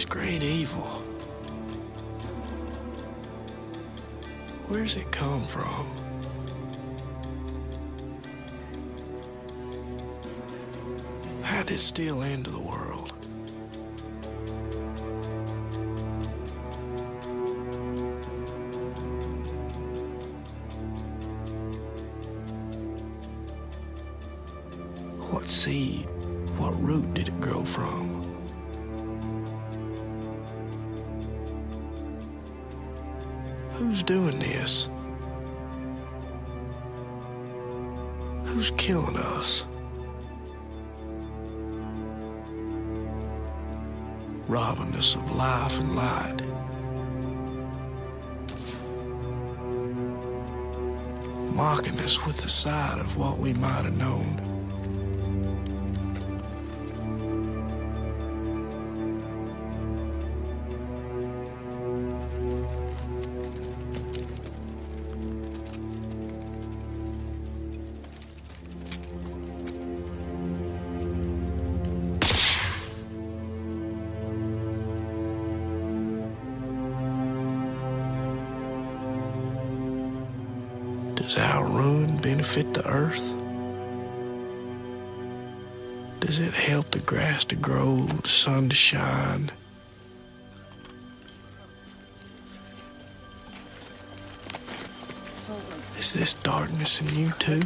this great evil, where's it come from? How did it still enter the world? What seed, what root did it grow from? Who's doing this? Who's killing us? Robbing us of life and light. Mocking us with the sight of what we might have known. Does our ruin benefit the earth? Does it help the grass to grow, the sun to shine? Is this darkness in you too?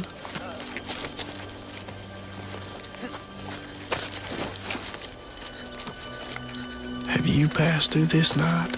Have you passed through this night?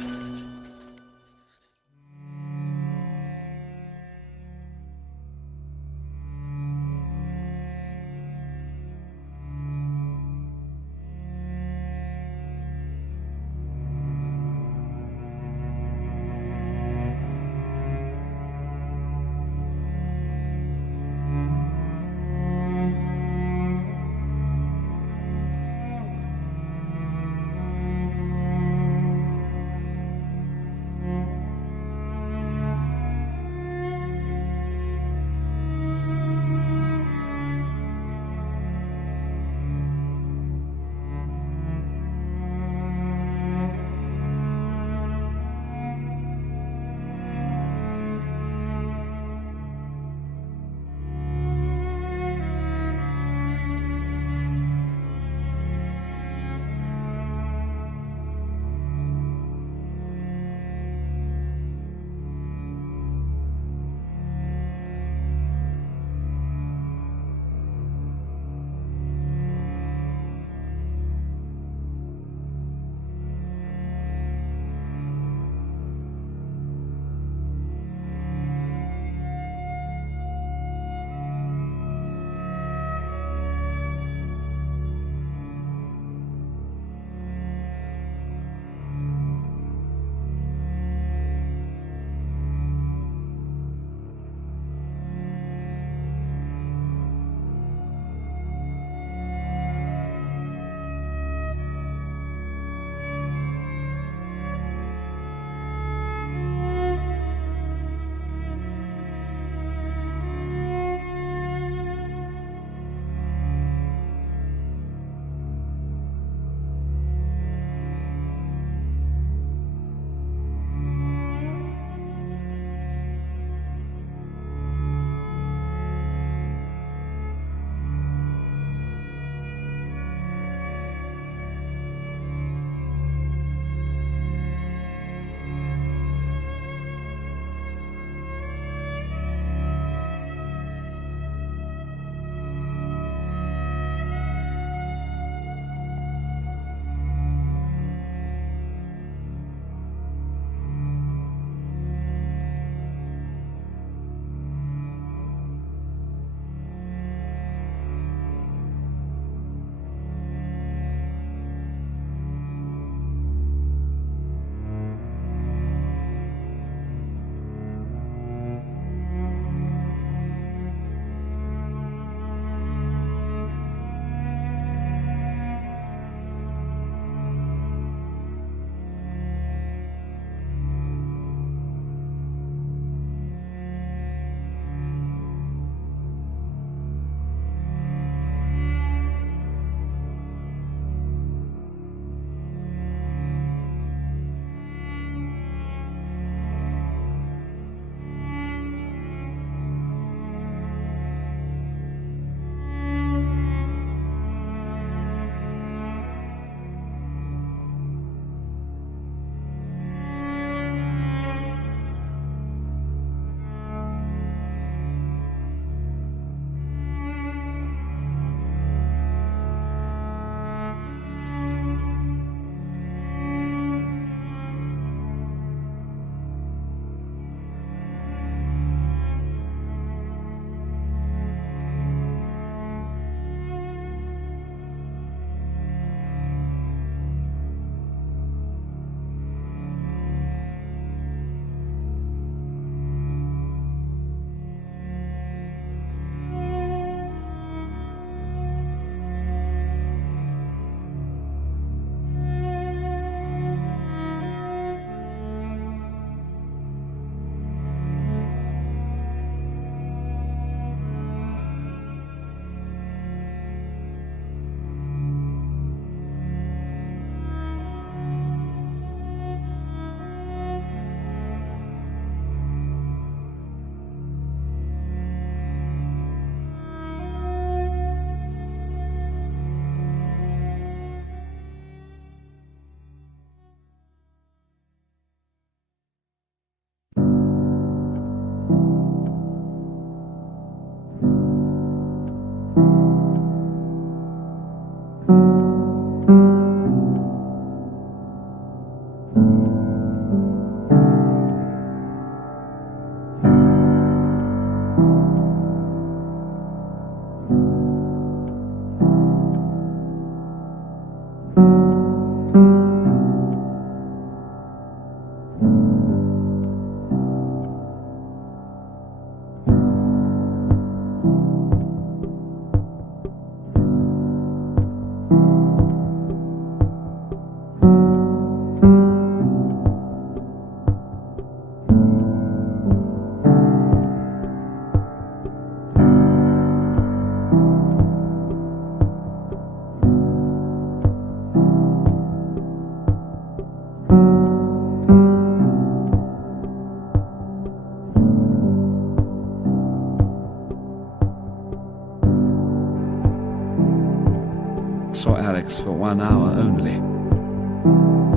Alex for 1 hour only.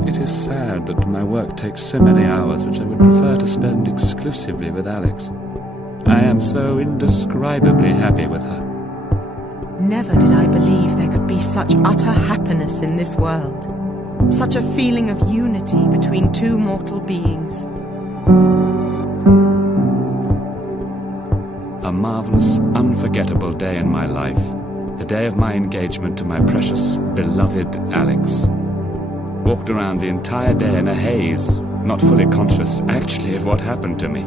It is sad that my work takes so many hours which I would prefer to spend exclusively with Alex. I am so indescribably happy with her. Never did I believe there could be such utter happiness in this world. Such a feeling of unity between two mortal beings. A marvelous, unforgettable day in my life. The day of my engagement to my precious, beloved Alex. Walked around the entire day in a haze, not fully conscious actually of what happened to me.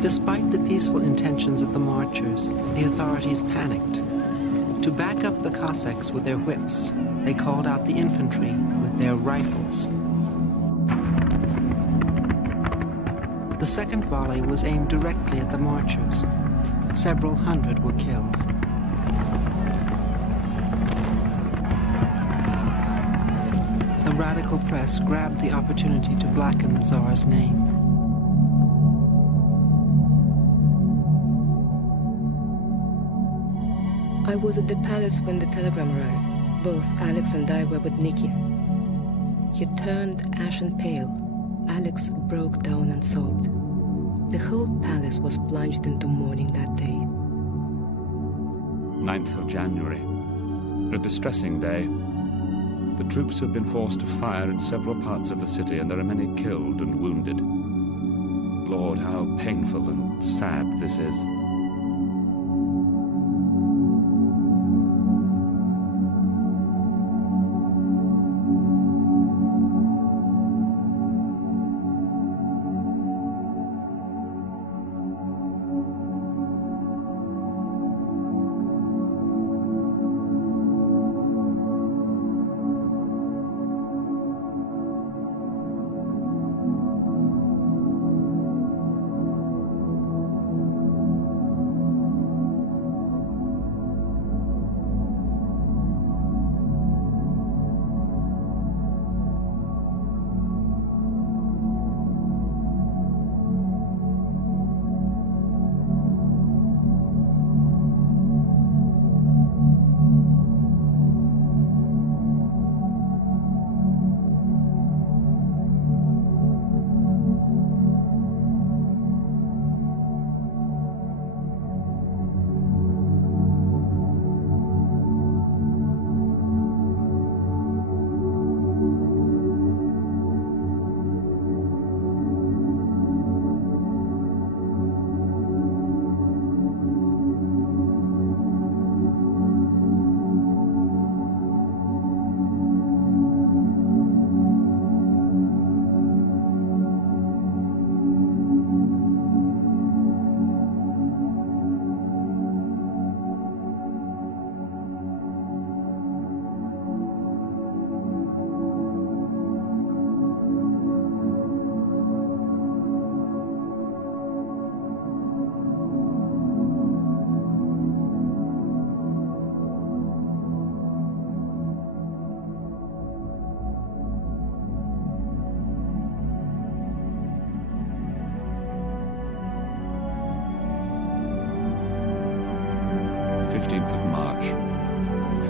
Despite the peaceful intentions of the marchers, the authorities panicked. To back up the Cossacks with their whips, they called out the infantry with their rifles. The second volley was aimed directly at the marchers. Several hundred were killed. The radical press grabbed the opportunity to blacken the Tsar's name. I was at the palace when the telegram arrived. Both Alex and I were with Nicky. He turned ashen pale. Alex broke down and sobbed. The whole palace was plunged into mourning that day. 9th of January. A distressing day. The troops have been forced to fire in several parts of the city, and there are many killed and wounded. Lord, how painful and sad this is.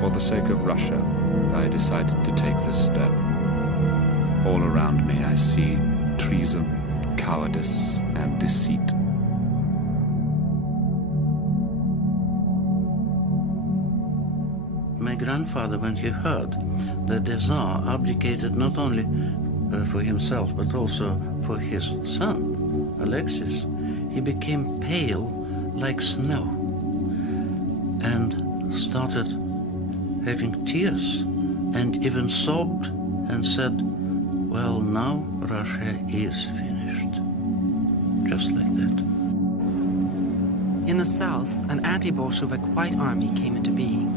For the sake of Russia, I decided to take this step. All around me I see treason, cowardice, and deceit. My grandfather, when he heard that the Tsar abdicated not only for himself but also for his son, Alexis, he became pale like snow and started having tears and even sobbed and said, well, now Russia is finished. Just like that. In the south, an anti-Bolshevik white army came into being.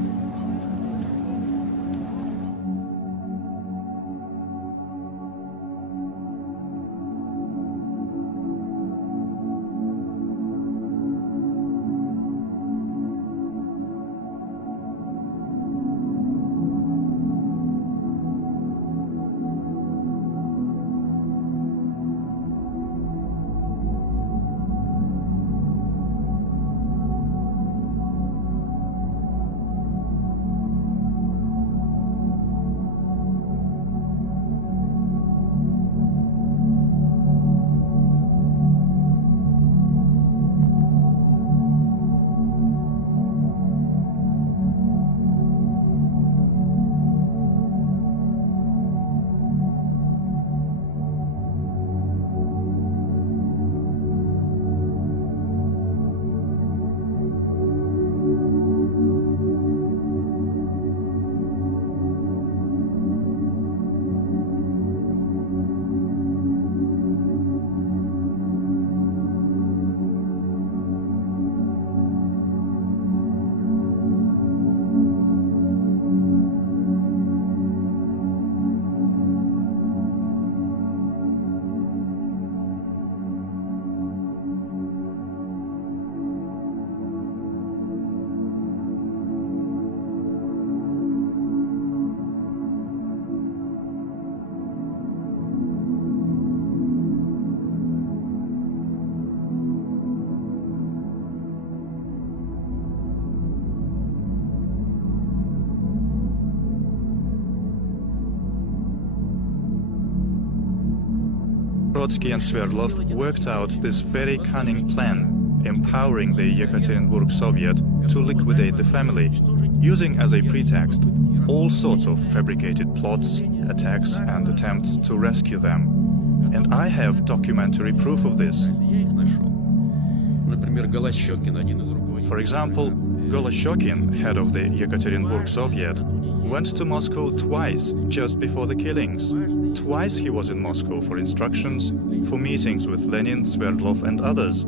Trotsky and Sverdlov worked out this very cunning plan, empowering the Yekaterinburg Soviet to liquidate the family, using as a pretext all sorts of fabricated plots, attacks and attempts to rescue them. And I have documentary proof of this. For example, Goloshokin, head of the Yekaterinburg Soviet, went to Moscow twice just before the killings. Twice he was in Moscow for instructions, for meetings with Lenin, Sverdlov and others.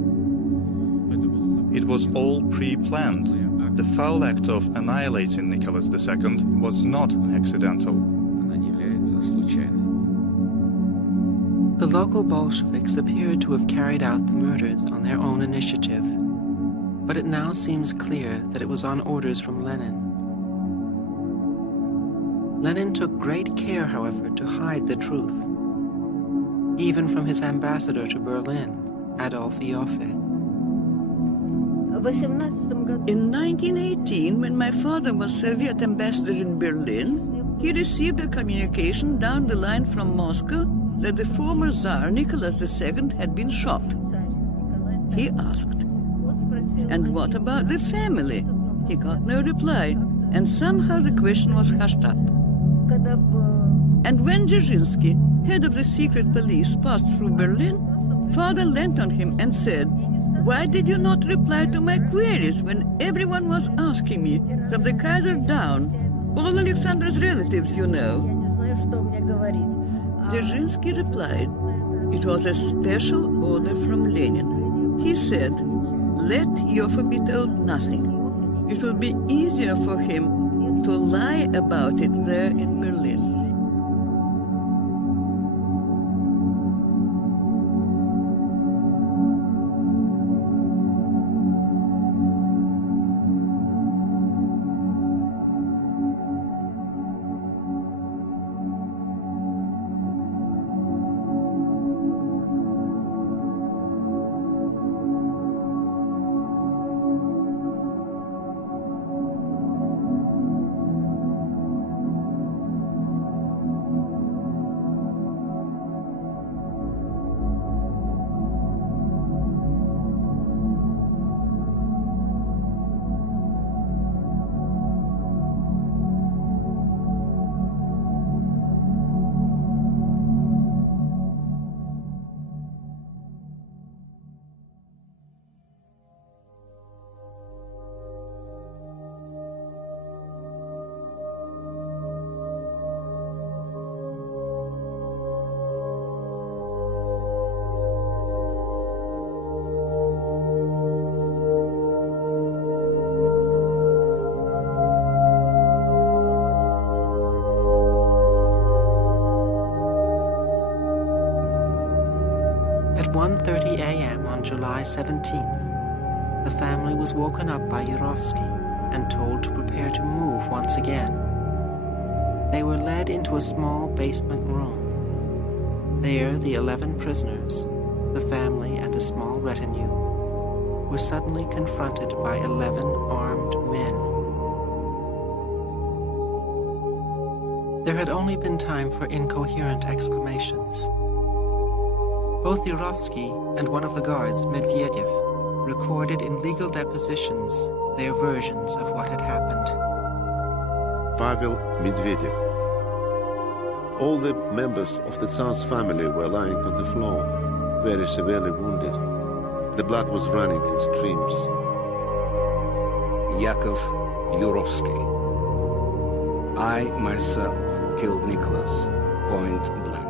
It was all pre-planned. The foul act of annihilating Nicholas II was not accidental. The local Bolsheviks appeared to have carried out the murders on their own initiative, but it now seems clear that it was on orders from Lenin. Lenin took great care, however, to hide the truth, even from his ambassador to Berlin, Adolf Ioffe. In 1918, when my father was Soviet ambassador in Berlin, he received a communication down the line from Moscow that the former Tsar Nicholas II had been shot. He asked, "And what about the family?" He got no reply, and somehow the question was hushed up. And when Dzerzhinsky, head of the secret police, passed through Berlin, father leant on him and said, "Why did you not reply to my queries when everyone was asking me, from the Kaiser down, all Alexander's relatives, you know?" Dzerzhinsky replied, "It was a special order from Lenin." He said, "Let Ioffe be told nothing. It will be easier for him to lie about it there in Berlin." At 1:30 a.m. on July 17th, the family was woken up by Yurovsky and told to prepare to move once again. They were led into a small basement room. There, the 11 prisoners, the family and a small retinue, were suddenly confronted by 11 armed men. There had only been time for incoherent exclamations. Both Yurovsky and one of the guards, Medvedev, recorded in legal depositions their versions of what had happened. Pavel Medvedev. All the members of the Tsar's family were lying on the floor, very severely wounded. The blood was running in streams. Yakov Yurovsky. I myself killed Nicholas, point blank.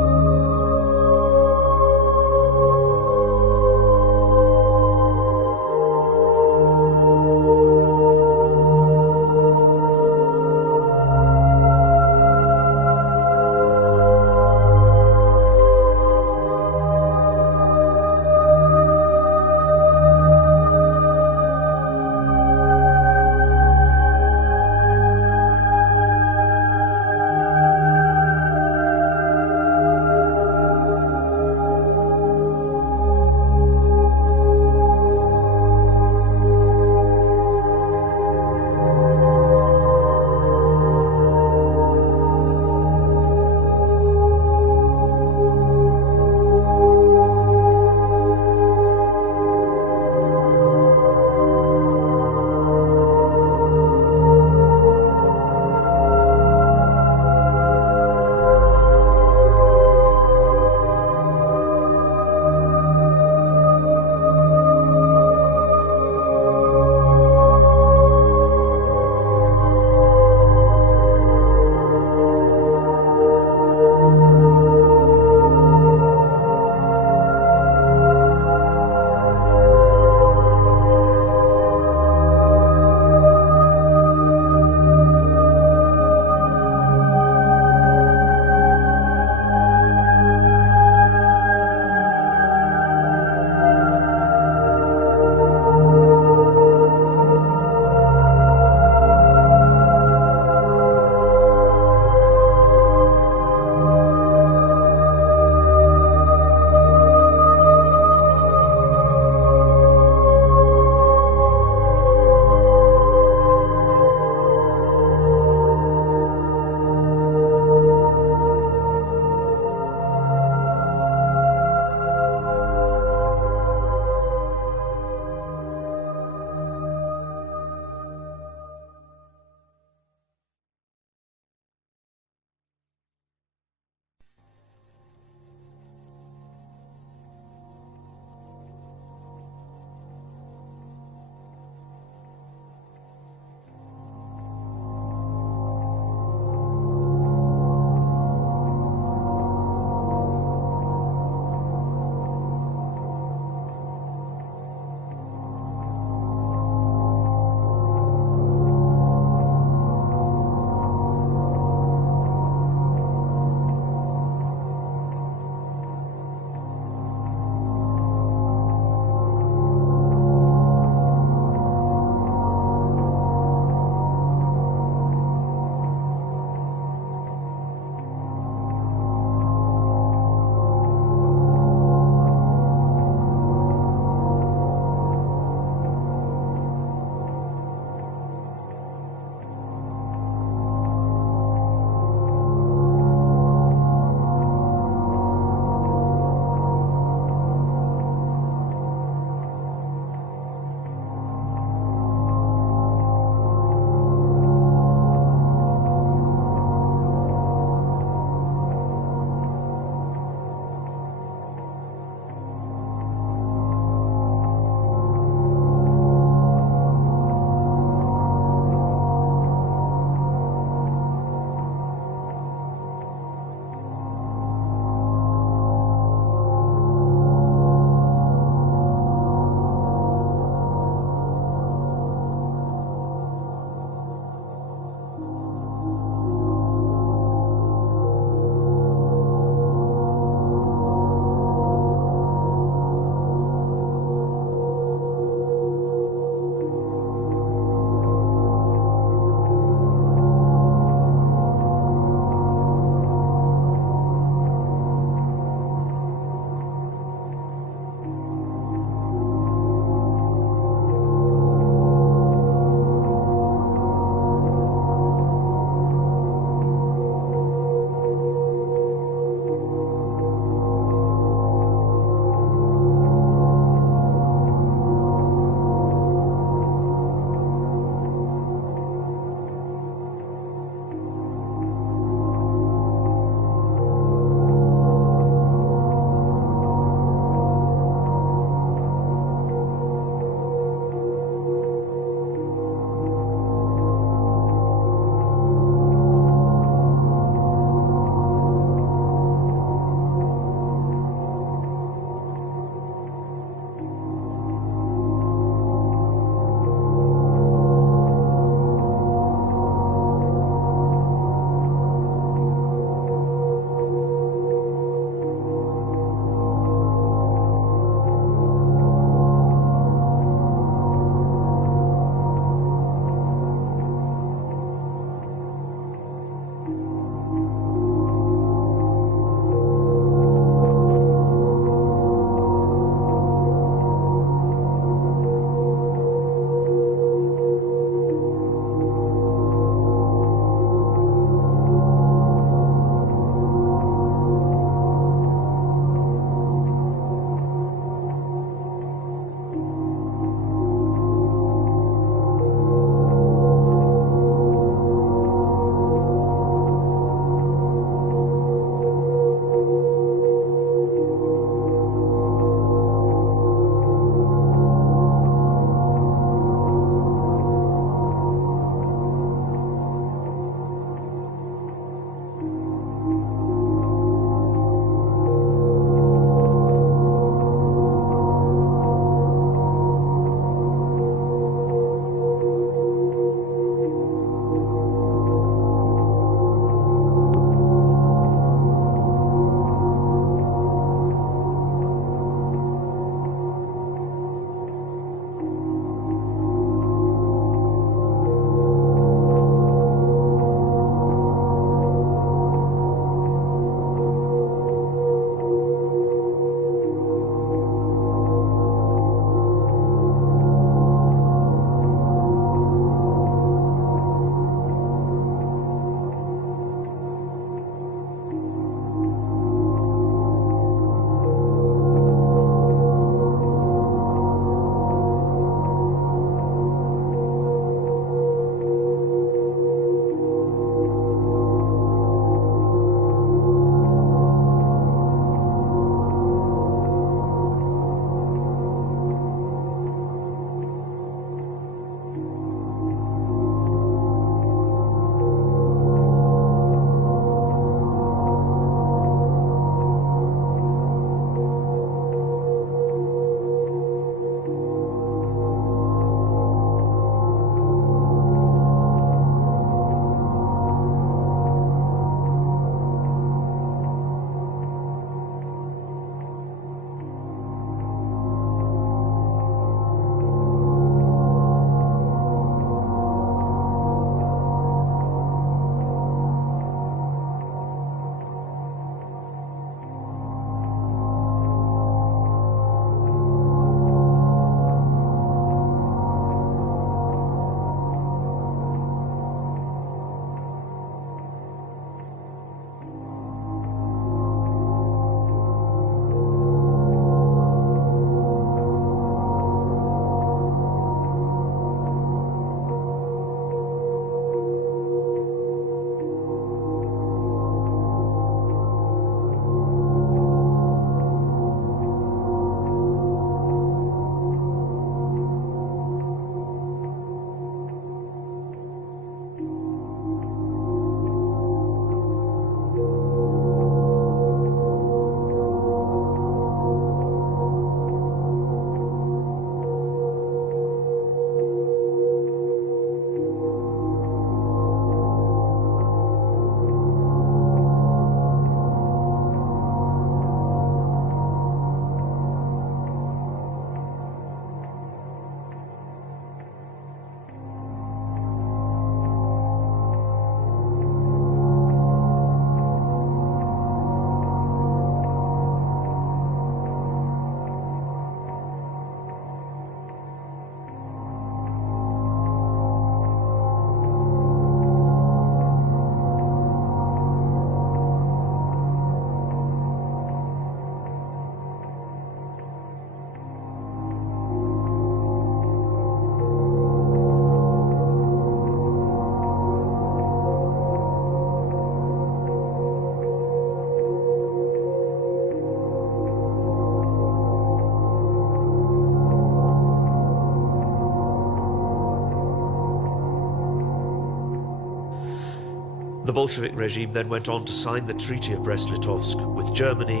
The Bolshevik regime then went on to sign the Treaty of Brest-Litovsk with Germany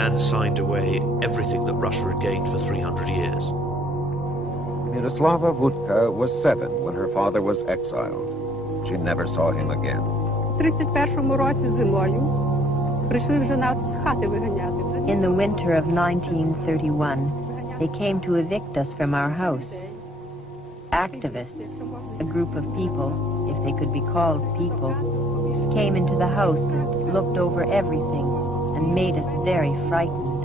and signed away everything that Russia had gained for 300 years. Miroslava Vudka was 7 when her father was exiled. She never saw him again. In the winter of 1931, they came to evict us from our house. Activists, a group of people, if they could be called people, came into the house and looked over everything and made us very frightened.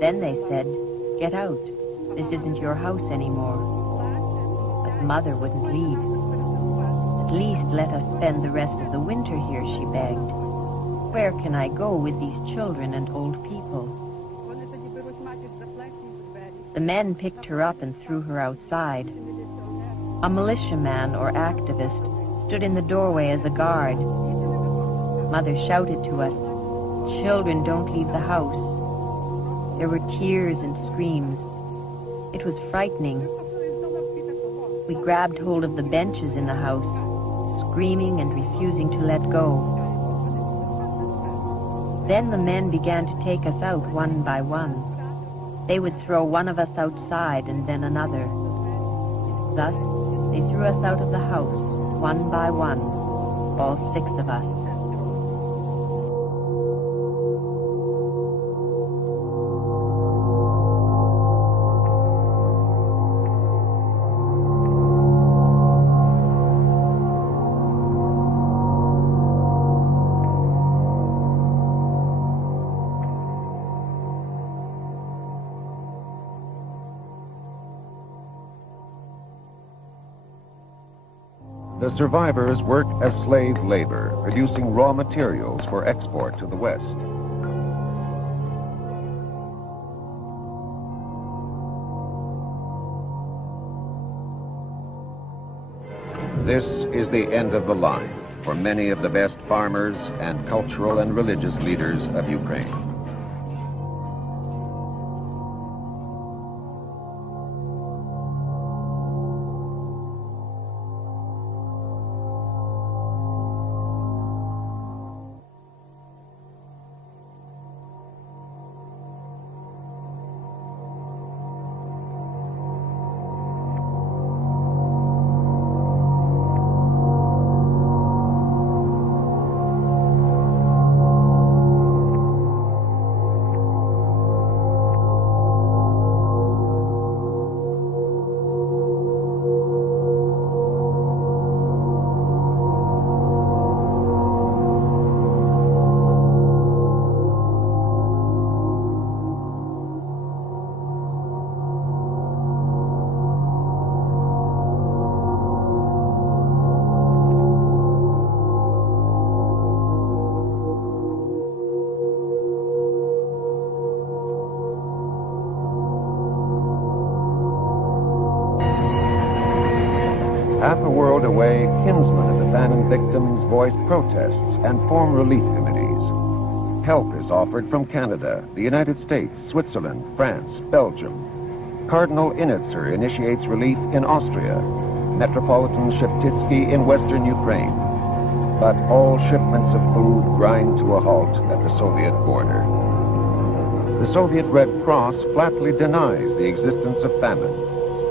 Then they said, "Get out. This isn't your house anymore." But Mother wouldn't leave. "At least let us spend the rest of the winter here," she begged. "Where can I go with these children and old people?" The men picked her up and threw her outside. A militiaman or activist stood in the doorway as a guard. Mother shouted to us, "Children, don't leave the house." There were tears and screams. It was frightening. We grabbed hold of the benches in the house, screaming and refusing to let go. Then the men began to take us out one by one. They would throw one of us outside and then another. Thus, they threw us out of the house, one by one, all 6 of us. The survivors work as slave labor, producing raw materials for export to the West. This is the end of the line for many of the best farmers and cultural and religious leaders of Ukraine. Half a world away, kinsmen of the famine victims voice protests and form relief committees. Help is offered from Canada, the United States, Switzerland, France, Belgium. Cardinal Initzer initiates relief in Austria, Metropolitan Sheptitsky in western Ukraine. But all shipments of food grind to a halt at the Soviet border. The Soviet Red Cross flatly denies the existence of famine.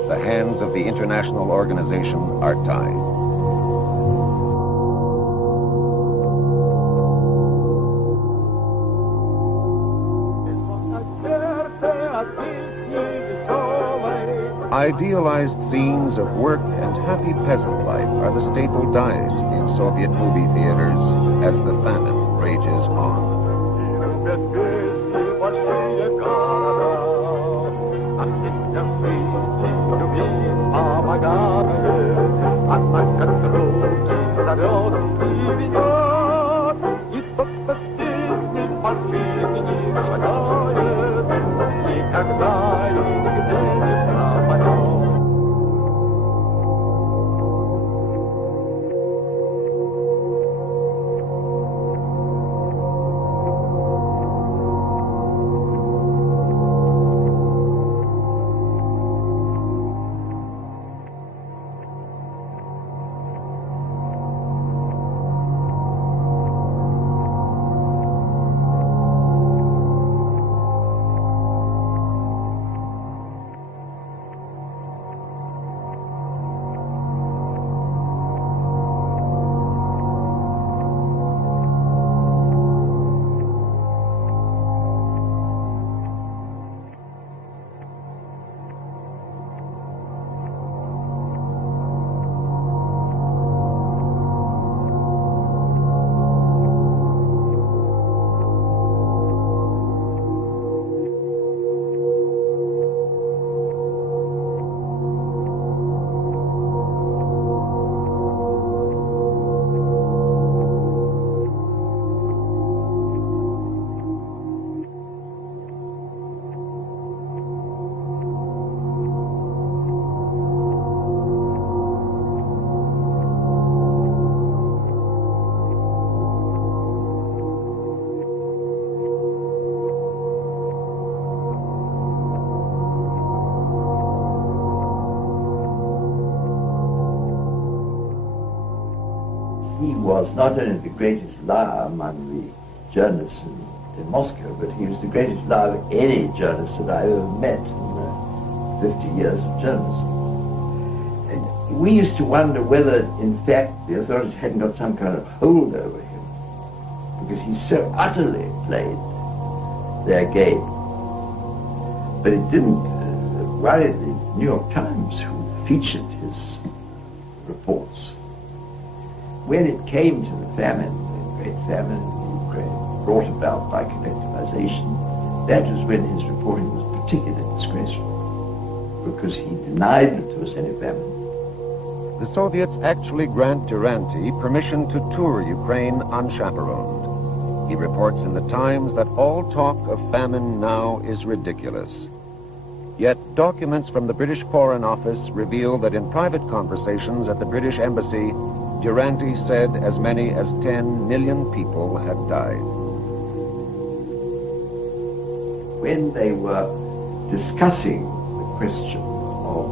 The hands of the international organization are tied. Idealized scenes of work and happy peasant life are the staple diet in Soviet movie theaters as the famine rages on. was not only the greatest liar among the journalists in Moscow, but he was the greatest liar of any journalist that I ever met in 50 years of journalism. And we used to wonder whether, in fact, the authorities hadn't got some kind of hold over him, because he so utterly played their game. But it didn't worry the New York Times, who featured his reports. When it came to the famine, the great famine in Ukraine, brought about by collectivization, that was when his reporting was particularly disgraceful, because he denied that there was any famine. The Soviets actually grant Duranty permission to tour Ukraine unchaperoned. He reports in the Times that all talk of famine now is ridiculous. Yet documents from the British Foreign Office reveal that in private conversations at the British Embassy, Duranty said as many as 10 million people had died. When they were discussing the question of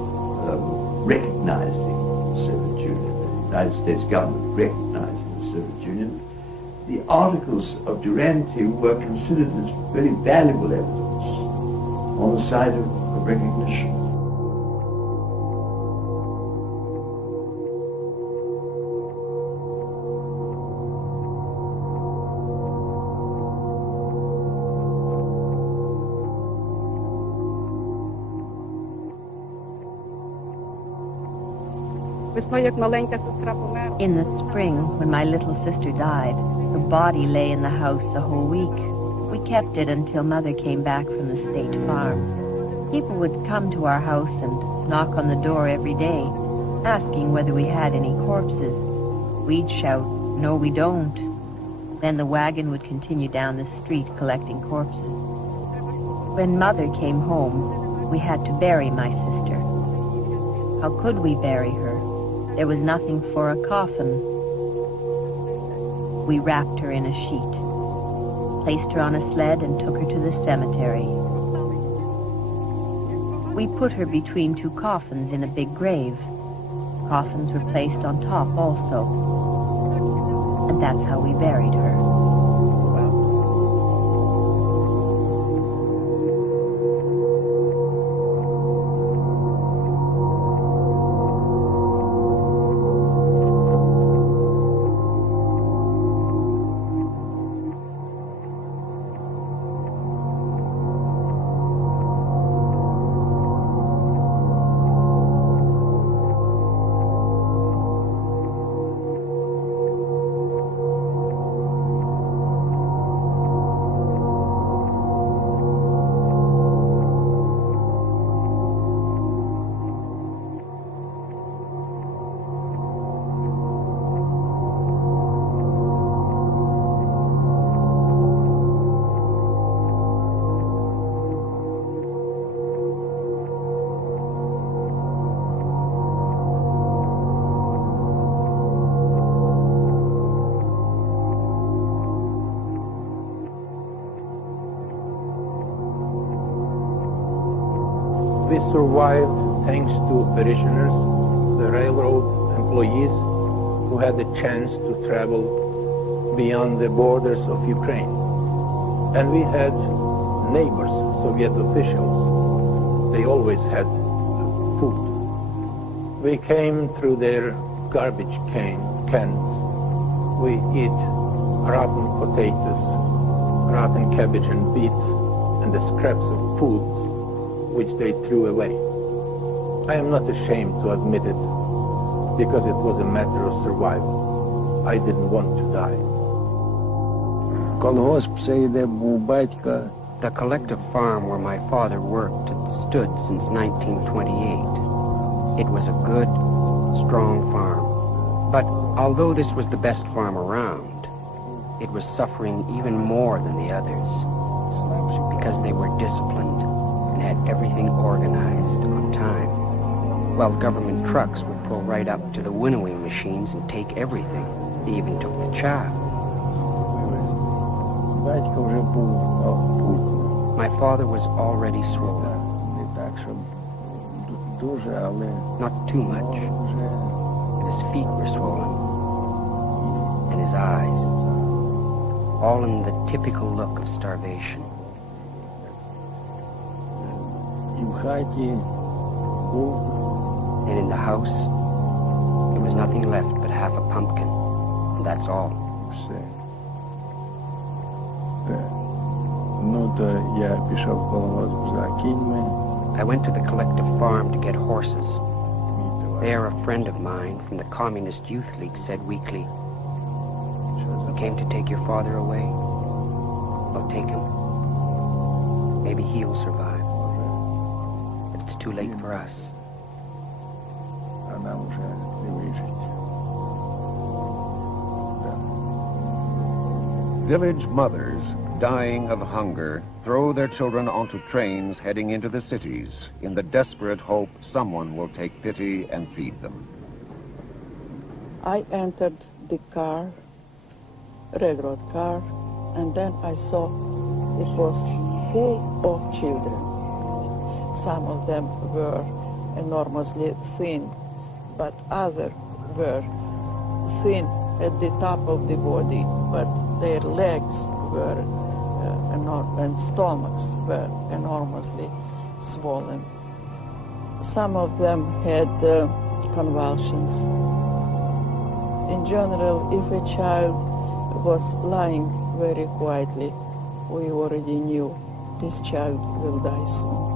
recognizing the Soviet Union, the United States government recognizing the Soviet Union, the articles of Duranty were considered as very valuable evidence on the side of recognition. In the spring, when my little sister died, her body lay in the house a whole week. We kept it until Mother came back from the state farm. People would come to our house and knock on the door every day, asking whether we had any corpses. We'd shout, "No, we don't." Then the wagon would continue down the street collecting corpses. When Mother came home, we had to bury my sister. How could we bury her? There was nothing for a coffin. We wrapped her in a sheet, placed her on a sled, and took her to the cemetery. We put her between two coffins in a big grave. Coffins were placed on top also. And that's how we buried her. We survived thanks to parishioners, the railroad employees who had the chance to travel beyond the borders of Ukraine. And we had neighbors, Soviet officials. They always had food. We came through their garbage cans. We eat rotten potatoes, rotten cabbage and beets, and the scraps of food which they threw away. I am not ashamed to admit it, because it was a matter of survival. I didn't want to die. The collective farm where my father worked had stood since 1928. It was a good, strong farm. But although this was the best farm around, it was suffering even more than the others, because they were disciplined and had everything organized on time, while government trucks would pull right up to the winnowing machines and take everything. They even took the chow. My father was already swollen. Not too much. His feet were swollen. eyes, all in the typical look of starvation. And in the house, there was nothing left but half a pumpkin, and that's all. I went to the collective farm to get horses. There, a friend of mine from the Communist Youth League said weakly, "You came to take your father away? Well, take him. Maybe he'll survive. But it's too late for us." Village mothers, dying of hunger, throw their children onto trains heading into the cities in the desperate hope someone will take pity and feed them. I entered the car, railroad car, and then I saw it was full of children. Some of them were enormously thin, but others were thin at the top of the body, but their legs were and stomachs were enormously swollen. Some of them had convulsions. In general, if a child was lying very quietly, we already knew this child will die soon.